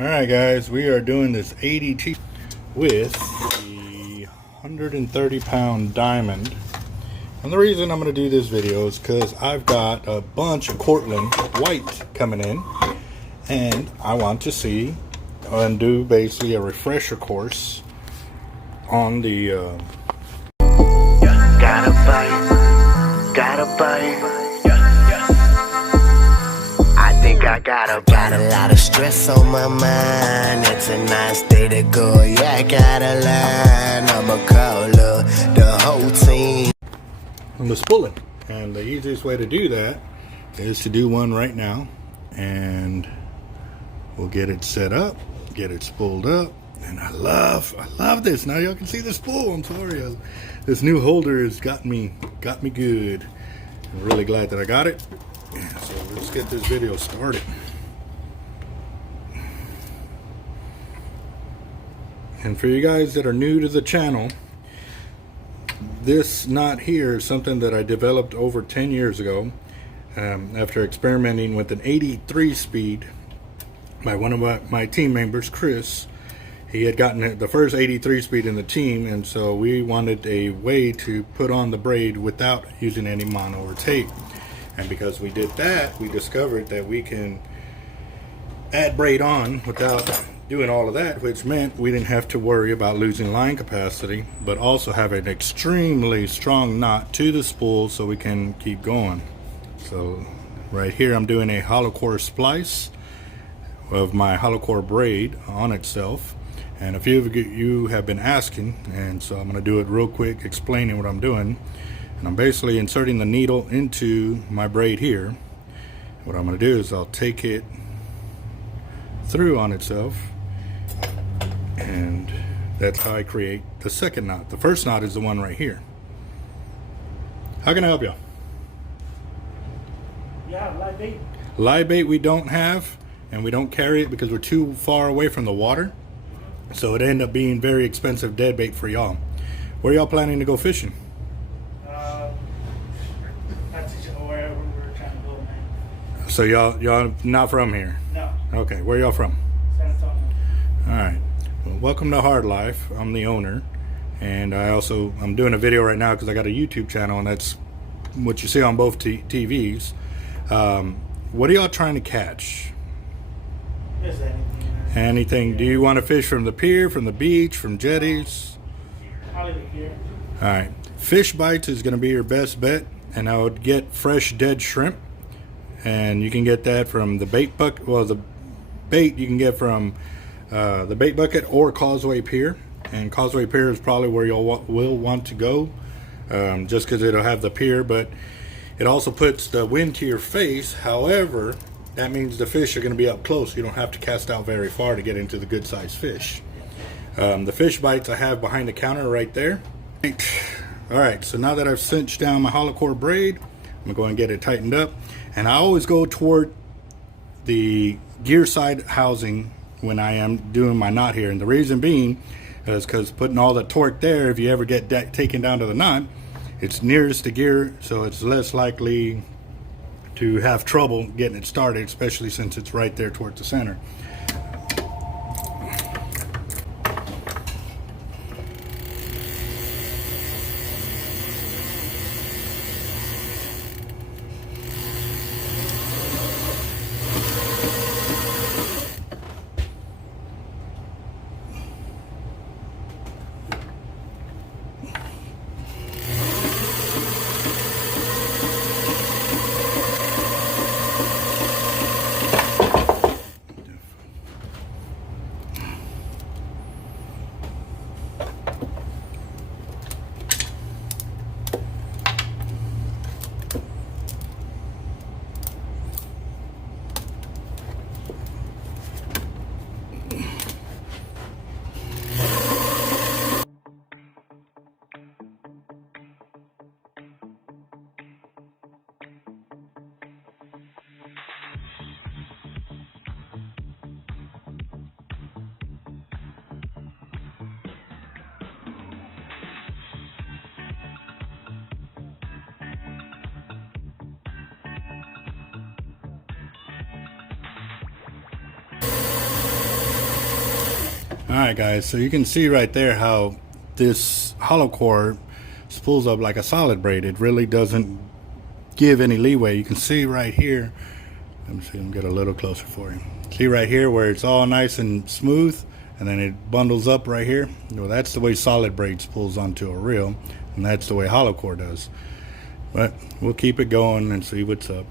Alright guys, we are doing this ADT with the 130 pound diamond. And the reason I'm going to do this video is because I've got a bunch of Cortland white coming in. And I want to see and do basically a refresher course on the... Gotta bite. I think I got a lot of stress on my mind. It's a nice day to go. Yeah, I gotta learn. I'ma call up the whole team. On the spooling. And the easiest way to do that is to do one right now. And we'll get it set up, get it spooled up. And I love this. Now y'all can see the spool. I'm sorry. This new holder has got me good. I'm really glad that I got it. So let's get this video started. And for you guys that are new to the channel, this knot here is something that I developed over 10 years ago after experimenting with an 83 speed by one of my team members, Chris. He had gotten the first 83 speed in the team, and so we wanted a way to put on the braid without using any mono or tape. And because we did that, we discovered that we can add braid on without doing all of that, which meant we didn't have to worry about losing line capacity, but also have an extremely strong knot to the spool so we can keep going. So right here I'm doing a hollow core splice of my hollow core braid on itself. And a few of you have been asking, and so I'm going to do it real quick, explaining what I'm doing. And I'm basically inserting the needle into my braid here. What I'm going to do is I'll take it through on itself, and that's how I create the second knot. The first knot is the one right here. How can I help you? Yeah, live bait. Live bait we don't have, and we don't carry it because we're too far away from the water. So it ended up being very expensive dead bait for y'all. Where y'all planning to go fishing? That's wherever we're trying to go, man. So y'all not from here? No. Okay, where y'all from? San Antonio. All right. Well, welcome to Hard Life. I'm the owner, and I'm doing a video right now because I got a YouTube channel, and that's what you see on both TVs. What are y'all trying to catch? Just anything. Anything. Do you want to fish from the pier, from the beach, from jetties? I'll leave it here. All right. Fish bites is going to be your best bet, and I would get fresh dead shrimp, and you can get that from the bait bucket. Well, the bait you can get from the bait bucket or Causeway Pier, and Causeway Pier is probably where you'll will want to go, just because it'll have the pier, but it also puts the wind to your face. However, that means the fish are going to be up close. You don't have to cast out very far to get into the good sized fish. The fish bites I have behind the counter right there. Alright, so now that I've cinched down my hollow core braid, I'm going to go and get it tightened up. And I always go toward the gear side housing when I am doing my knot here. And the reason being is because putting all the torque there, if you ever get taken down to the knot, it's nearest the gear, so it's less likely to have trouble getting it started, especially since it's right there towards the center. Alright guys, so you can see right there how this hollow core spools up like a solid braid. It really doesn't give any leeway. You can see right here, let me see, let me get a little closer for you. See right here where it's all nice and smooth, and then it bundles up right here. Well, that's the way solid braid spools onto a reel, and that's the way hollow core does. But we'll keep it going and see what's up.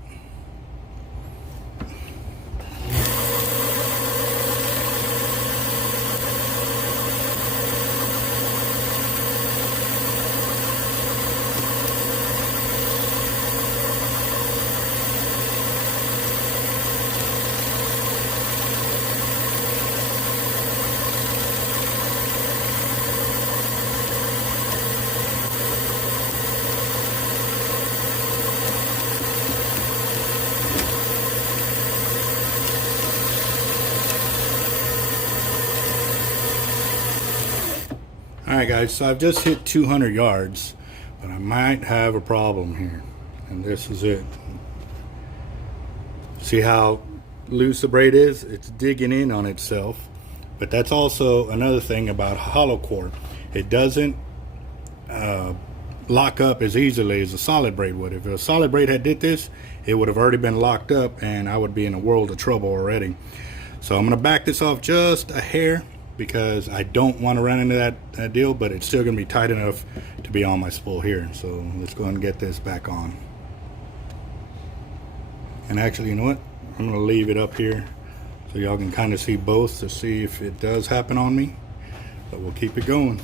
Alright guys, so I've just hit 200 yards, but I might have a problem here, and this is it. See how loose the braid is? It's digging in on itself, but that's also another thing about hollow core. It doesn't lock up as easily as a solid braid would. If a solid braid had did this, it would have already been locked up and I would be in a world of trouble already. So I'm going to back this off just a hair, because I don't want to run into that deal, but it's still going to be tight enough to be on my spool here. So let's go ahead and get this back on. And actually, you know what? I'm going to leave it up here so y'all can kind of see both to see if it does happen on me. But we'll keep it going.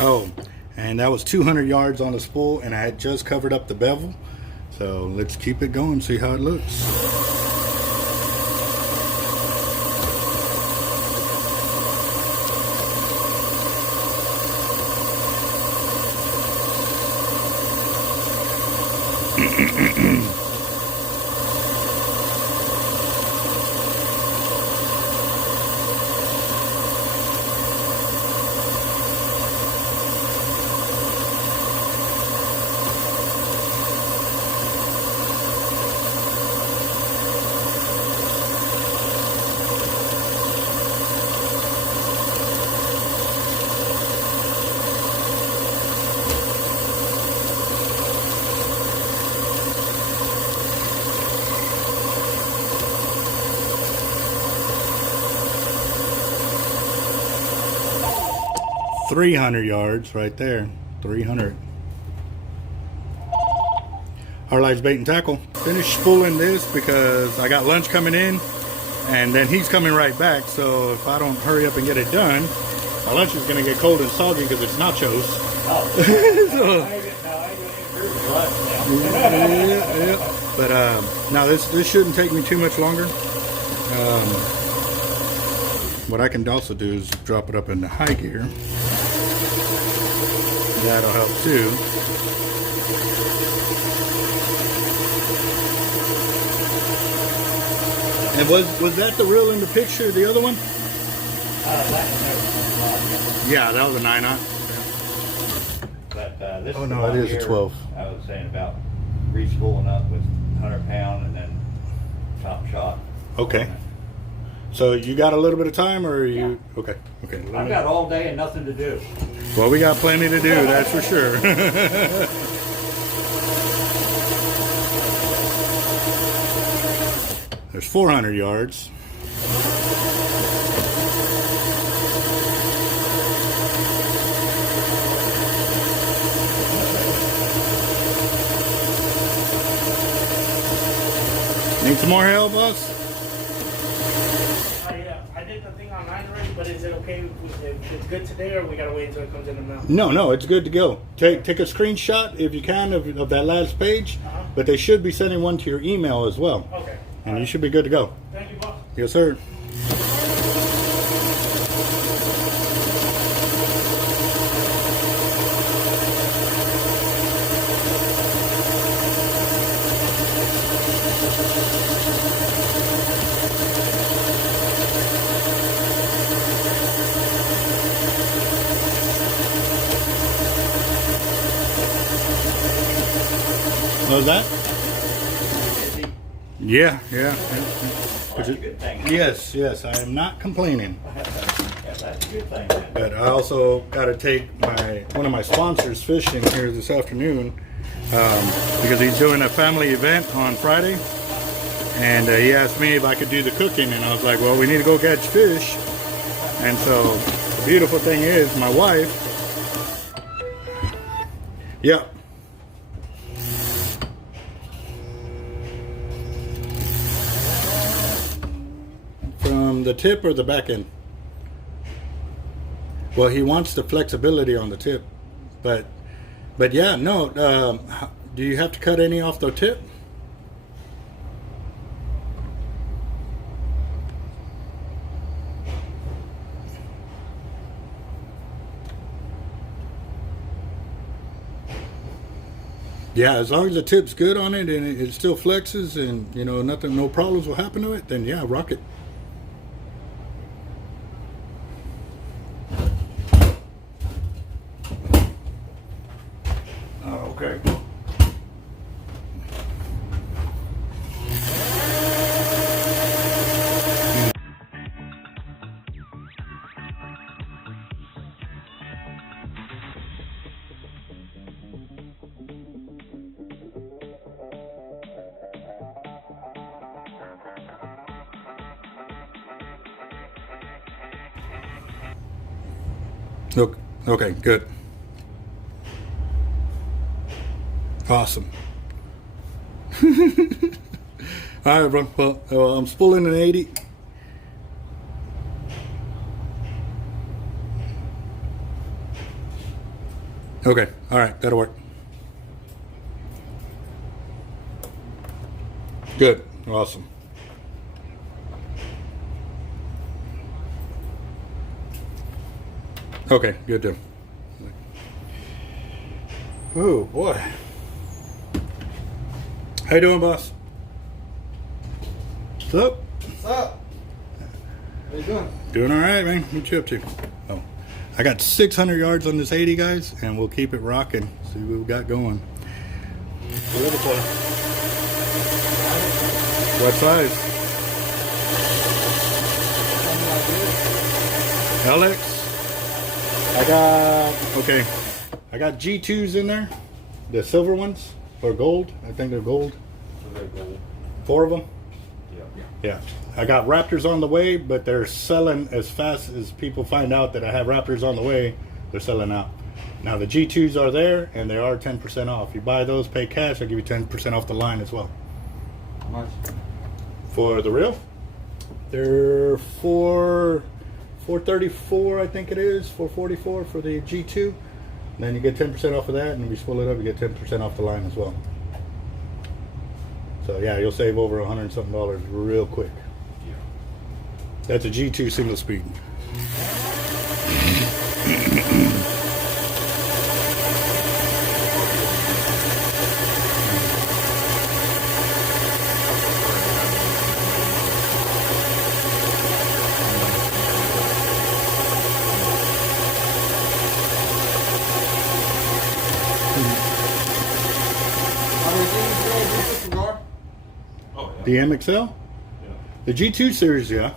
Oh, and that was 200 yards on the spool, and I had just covered up the bevel. So let's keep it going, see how it looks. .300 yards right there. 300. Our Lights Bait and Tackle. Finished spooling this because I got lunch coming in, and then he's coming right back. So if I don't hurry up and get it done, my lunch is going to get cold and soggy because it's nachos. Oh. So, But now this shouldn't take me too much longer. What I can also do is drop it up into high gear. That'll help too. And was that the reel in the picture, the other one? Yeah, that was a 9/0. But this Oh is no, the one it is here a 12. I was saying about respooling up with 100-pound and then top shot. Okay. So you got a little bit of time, or are you? Yeah. Okay. Okay. I've got all day and nothing to do. Well, we got plenty to do, that's for sure. There's 400 yards. Need some more help, boss? I did the thing online already, but is it okay if it's good today, or we gotta wait until it comes in the mail? No, it's good to go. Take a screenshot if you can of that last page, but they should be sending one to your email as well. Okay. And you should be good to go. Thank you, boss. Yes, sir. What was that? Yeah, yeah. That's a good thing. Yes, yes, I am not complaining. Yeah, that's a good thing. Then. But I also got to take one of my sponsors fishing here this afternoon because he's doing a family event on Friday. And he asked me if I could do the cooking. And I was like, well, we need to go catch fish. And so the beautiful thing is my wife, yeah. From the tip or the back end? Well, he wants the flexibility on the tip, but yeah, no. Do you have to cut any off the tip? Yeah, as long as the tip's good on it and it still flexes and nothing, no problems will happen to it, then yeah, rock it. Okay. Okay, good. Awesome. All right, bro. Well, I'm spooling an 80. Okay, all right, that'll work. Good, awesome. Okay, good deal. Oh boy. How you doing, boss? What's up? What's up? How you doing? Doing all right, man. What you up to? Oh, I got 600 yards on this 80, guys, and we'll keep it rocking. See what we got going. What size? LX. I got G2s in there, the silver ones or gold. I think they're gold. Gold. 4 of them. Yeah. Yeah, I got Raptors on the way, but they're selling as fast as people find out that I have Raptors on the way. They're selling out. Now the G2s are there, and they are 10% off. You buy those, pay cash, I'll give you 10% off the line as well. How much? For the reel, they're $434, I think it is, $444 for the G2. And then you get 10% off of that, and if you spool it up, you get 10% off the line as well. So yeah, you'll save over $100 and something real quick. Yeah. That's a G2 single speed. The MXL? Yeah. The G2 series, yeah.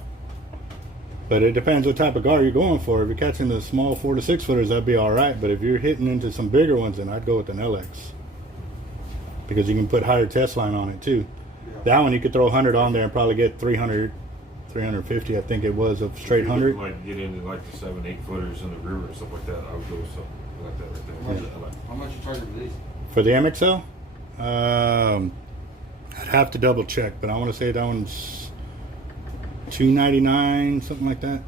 But it depends what type of gar you're going for. If you're catching the small 4 to 6 footers, that'd be all right. But if you're hitting into some bigger ones, then I'd go with an LX. Because you can put higher test line on it too. Yeah. That one you could throw 100 on there and probably get 300, 350, I think it was, of straight 100. Like get into like the 7, 8 footers in the river and stuff like that. I would go with something like that right there. How much you charging for these? For the MXL? I'd have to double check, but I want to say that one's $299, something like that.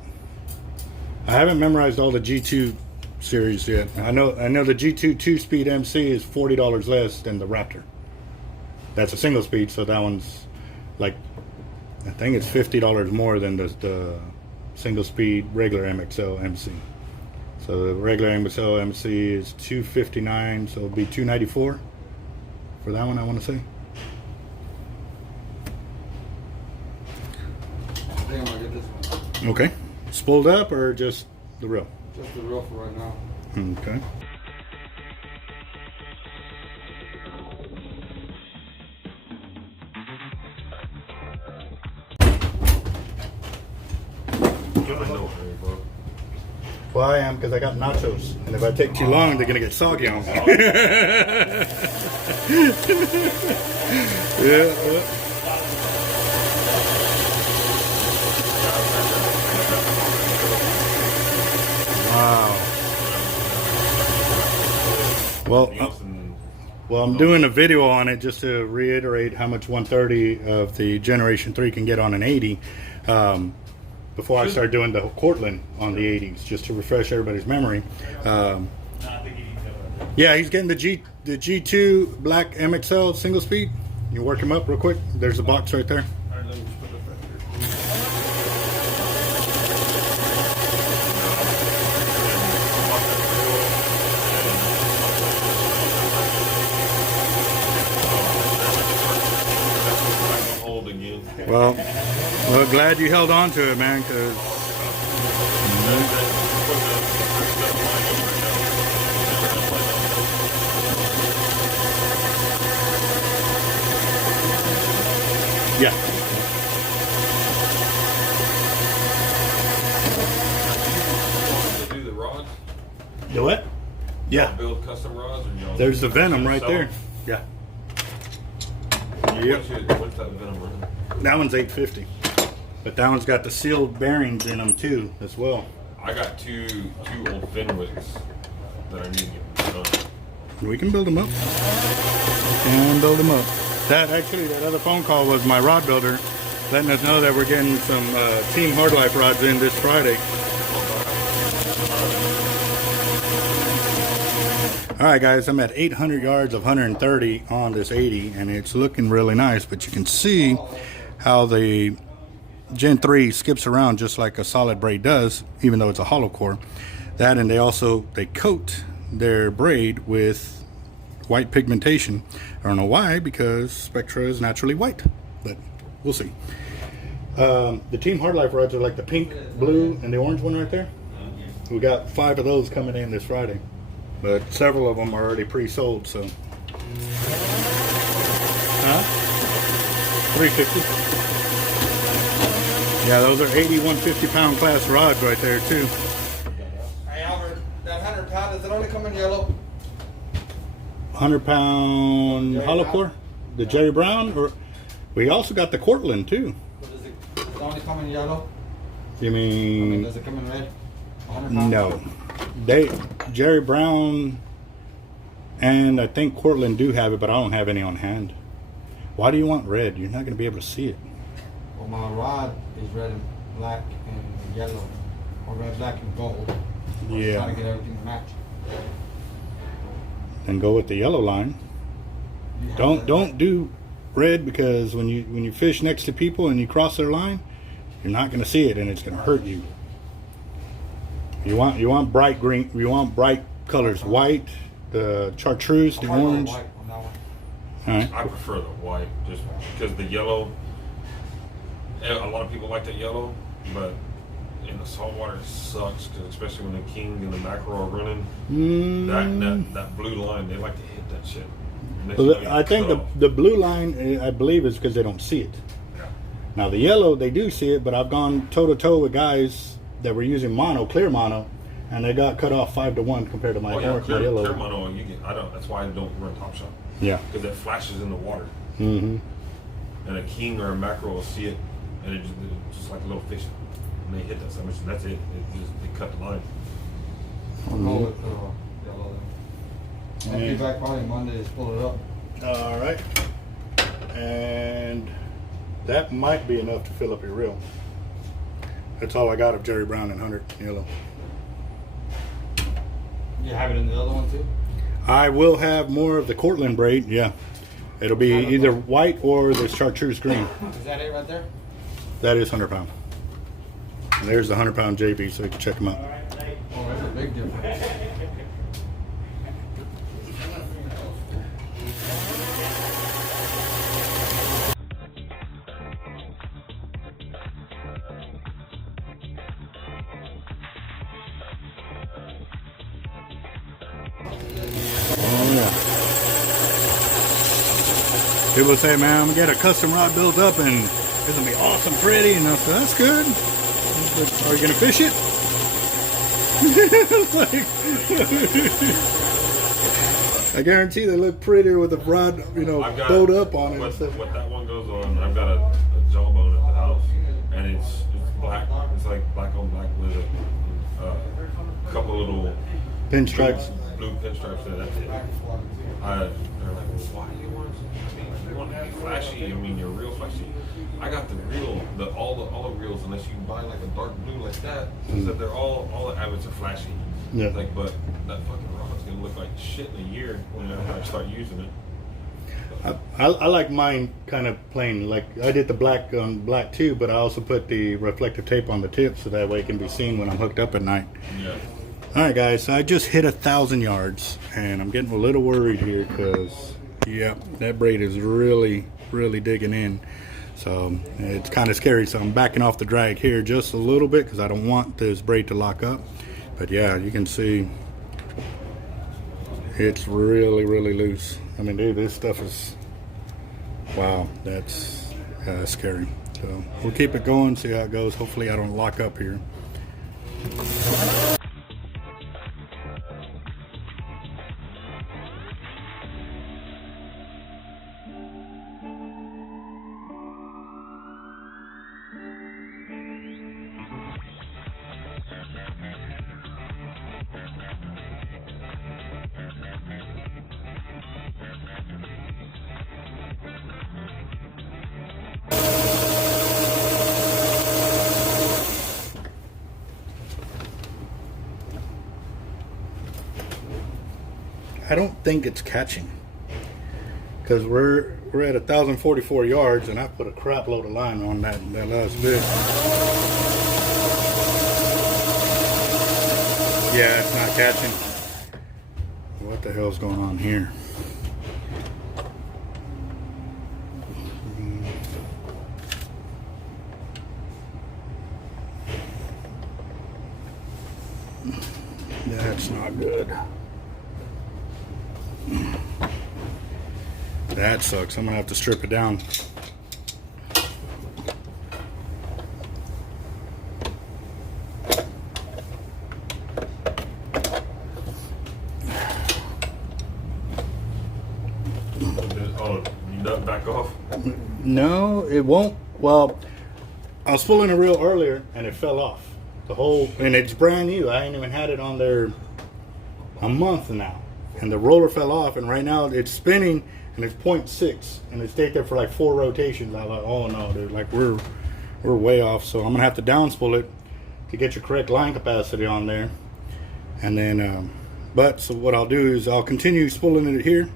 I haven't memorized all the G2 series yet. I know the G2 2-speed MC is $40 less than the Raptor. That's a single speed, so that one's like, I think it's $50 more than the single speed regular MXL MC. So the regular MXL MC is $259, so it'll be $294 for that one, I want to say. I think I'm gonna get this one. Okay. Spooled up or just the reel? Just the reel for right now. Okay. I know, bro. Well, I am, because I got nachos. And if I take too long, they're going to get soggy on me. Yeah. Wow. Well, I'm doing a video on it just to reiterate how much 130 of the Generation 3 can get on an 80 before I start doing the Cortland on the 80s, just to refresh everybody's memory. Yeah, he's getting the G2 Black MXL single speed. You work him up real quick. There's a box right there. Well, glad you held on to it, man, because yeah. Do the rods? The what? Yeah. Build custom rods, or y'all? There's the Venom right sell there. them? Yeah. Yep. What's that Venom running? That one's 850, but that one's got the sealed bearings in them too, as well. I got two old Fenwicks that I need to get done. We can build them up. And build them up. That other phone call was my rod builder, letting us know that we're getting some Team Hard Life rods in this Friday. All right, guys, I'm at 800 yards of 130 on this 80, and it's looking really nice. But you can see how the Gen 3 skips around just like a solid braid does, even though it's a hollow core. That, and they coat their braid with white pigmentation. I don't know why, because Spectra is naturally white, but we'll see. The Team Hard Life rods are like the pink, blue, and the orange one right there. We got 5 of those coming in this Friday, but several of them are already pre-sold. So, 350. Yeah, those are 80, 150 pound class rods right there too. Hey Albert, that 100 pound, does it only come in yellow? 100 pound hollow core, the Jerry Brown, or we also got the Cortland too. Does it only come in yellow? You mean? Does it come in red? 100 pound? No, Jerry Brown and I think Cortland do have it, but I don't have any on hand. Why do you want red? You're not going to be able to see it. Well, my rod is red and black and yellow, or red, black, and gold. Yeah. Trying to get everything to match. And go with the yellow line. Don't do red, because when you fish next to people and you cross their line, you're not going to see it, and it's going to hurt you. You want bright green. You want bright colors: white, the chartreuse, the orange. White on that one. All right. I prefer the white, just because the yellow. A lot of people like the yellow, but in the saltwater it sucks, cause especially when the king and the mackerel are running. That blue line, they like to hit that shit. Well, I think the blue line, I believe, is because they don't see it. Yeah. Now the yellow, they do see it, but I've gone toe to toe with guys that were using clear mono, and they got cut off 5 to 1 compared to my clear yellow. mono, that's why I don't run top shot. Yeah. Because it flashes in the water. Mm-hmm. And a king or a mackerel will see it, and it's just like a little fish. And they hit that so much, and that's it. They cut the line. I'll go with yellow then. I'll be back probably Monday to pull it up. All right. And that might be enough to fill up your reel. That's all I got of Jerry Brown and 100 yellow. You have it in the other one too? I will have more of the Cortland braid, yeah. It'll be either white or this chartreuse green. Is that it right there? That is 100 pound. And there's the 100 pound JB, so you can check them out. Oh, that's a big difference. Oh yeah. People say, man, I'm gonna get a custom rod built up and it's gonna be awesome, pretty, and I said, that's good. But are you gonna fish it? I guarantee they look prettier with the rod, bowed up on it. What that one goes on, I've got a jawbone at the house, and it's black. It's like black on black with a couple little Pinstripes. blue pinstripes there. That's it. They're like, well, why do you want to be flashy? I mean, you're real flashy. I got the all the reels, unless you buy like a dark blue like that. So that they're all the abbots are flashy. Yeah. Like, but that fucking rod's gonna look like shit in a year when I start using it. I like mine kind of plain. Like I did the black on black too, but I also put the reflective tape on the tip so that way it can be seen when I'm hooked up at night. Yeah. All right, guys. So I just hit 1,000 yards, and I'm getting a little worried here because, yeah, that braid is really, really digging in. So it's kind of scary. So I'm backing off the drag here just a little bit because I don't want this braid to lock up. But yeah, you can see it's really, really loose. I mean, dude, this stuff is, wow, that's scary. So we'll keep it going, see how it goes. Hopefully I don't lock up here. I don't think it's catching because we're at 1,044 yards, and I put a crap load of line on that last bit. Yeah, it's not catching. What the hell's going on here? That's not good. That sucks. I'm gonna have to strip it down. Oh, you nut back off? No, it won't. Well, I was pulling a reel earlier and it fell off. And it's brand new. I ain't even had it on there a month now. And the roller fell off, and right now it's spinning, and it's 0.6, and it stayed there for like 4 rotations. I'm like, oh no, dude, like we're way off. So I'm gonna have to down spool it to get your correct line capacity on there. And then, so what I'll do is I'll continue spooling it here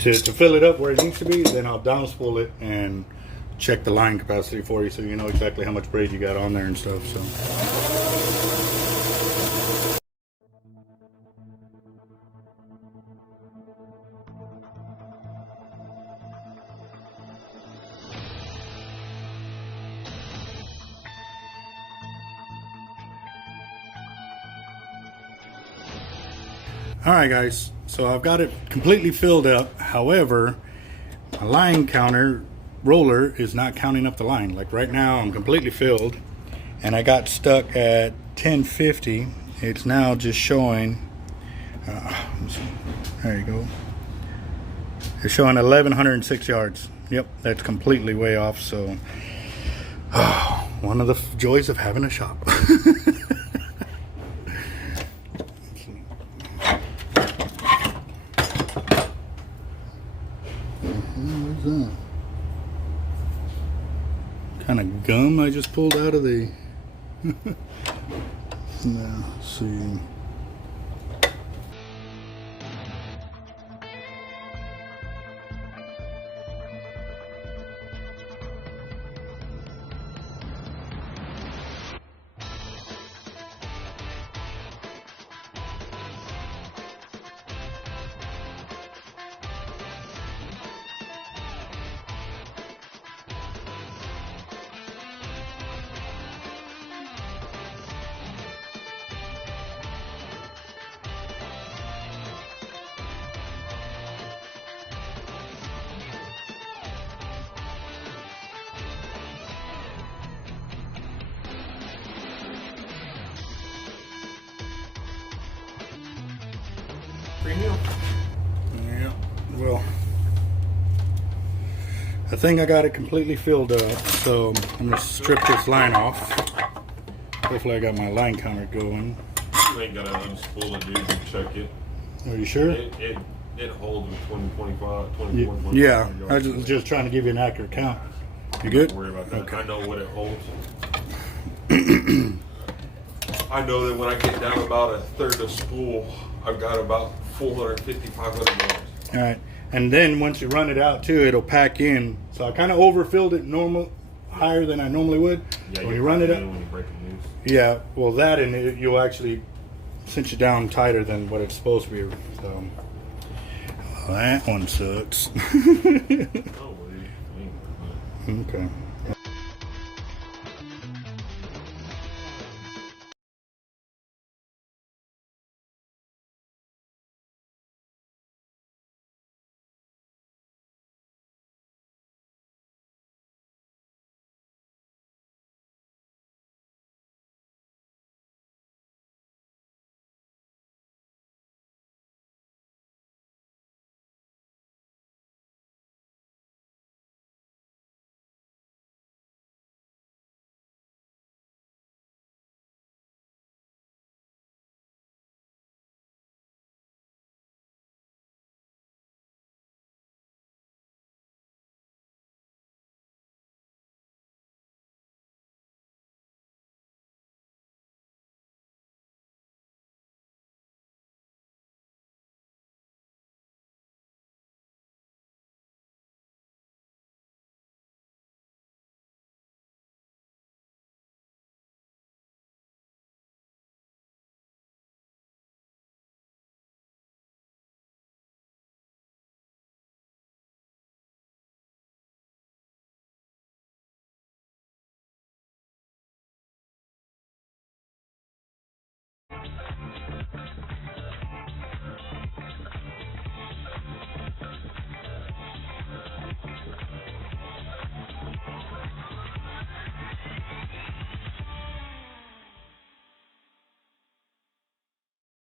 to fill it up where it needs to be. Then I'll down spool it and check the line capacity for you, so you know exactly how much braid you got on there and stuff. So. Alright guys, so I've got it completely filled up. However, my line counter roller is not counting up the line. Like right now I'm completely filled, and I got stuck at 1050. It's now just showing, there you go. It's showing 1,106 yards. Yep, that's completely way off. So, one of the joys of having a shop. What's that? Kind of gum I just pulled out of the. Now, let's see. Premium. Yeah. Well, I think I got it completely filled up, so I'm gonna strip this line off. Hopefully I got my line counter going. You ain't gotta unspool it, dude, and check it. Are you sure? It holds between 24, 25 Yeah, I yards. was just trying to give you an accurate count. You Don't good? worry about that. Okay. I know what it holds. I know that when I get down about a third of spool, I've got about 450, 500 yards. All right, and then once you run it out too, it'll pack in. So I kind of overfilled it higher than I normally would. Yeah, When you run it up, when you break it loose. yeah. Well, that and you'll actually cinch it down tighter than what it's supposed to be. So that one sucks. Oh, well, you ain't- Okay.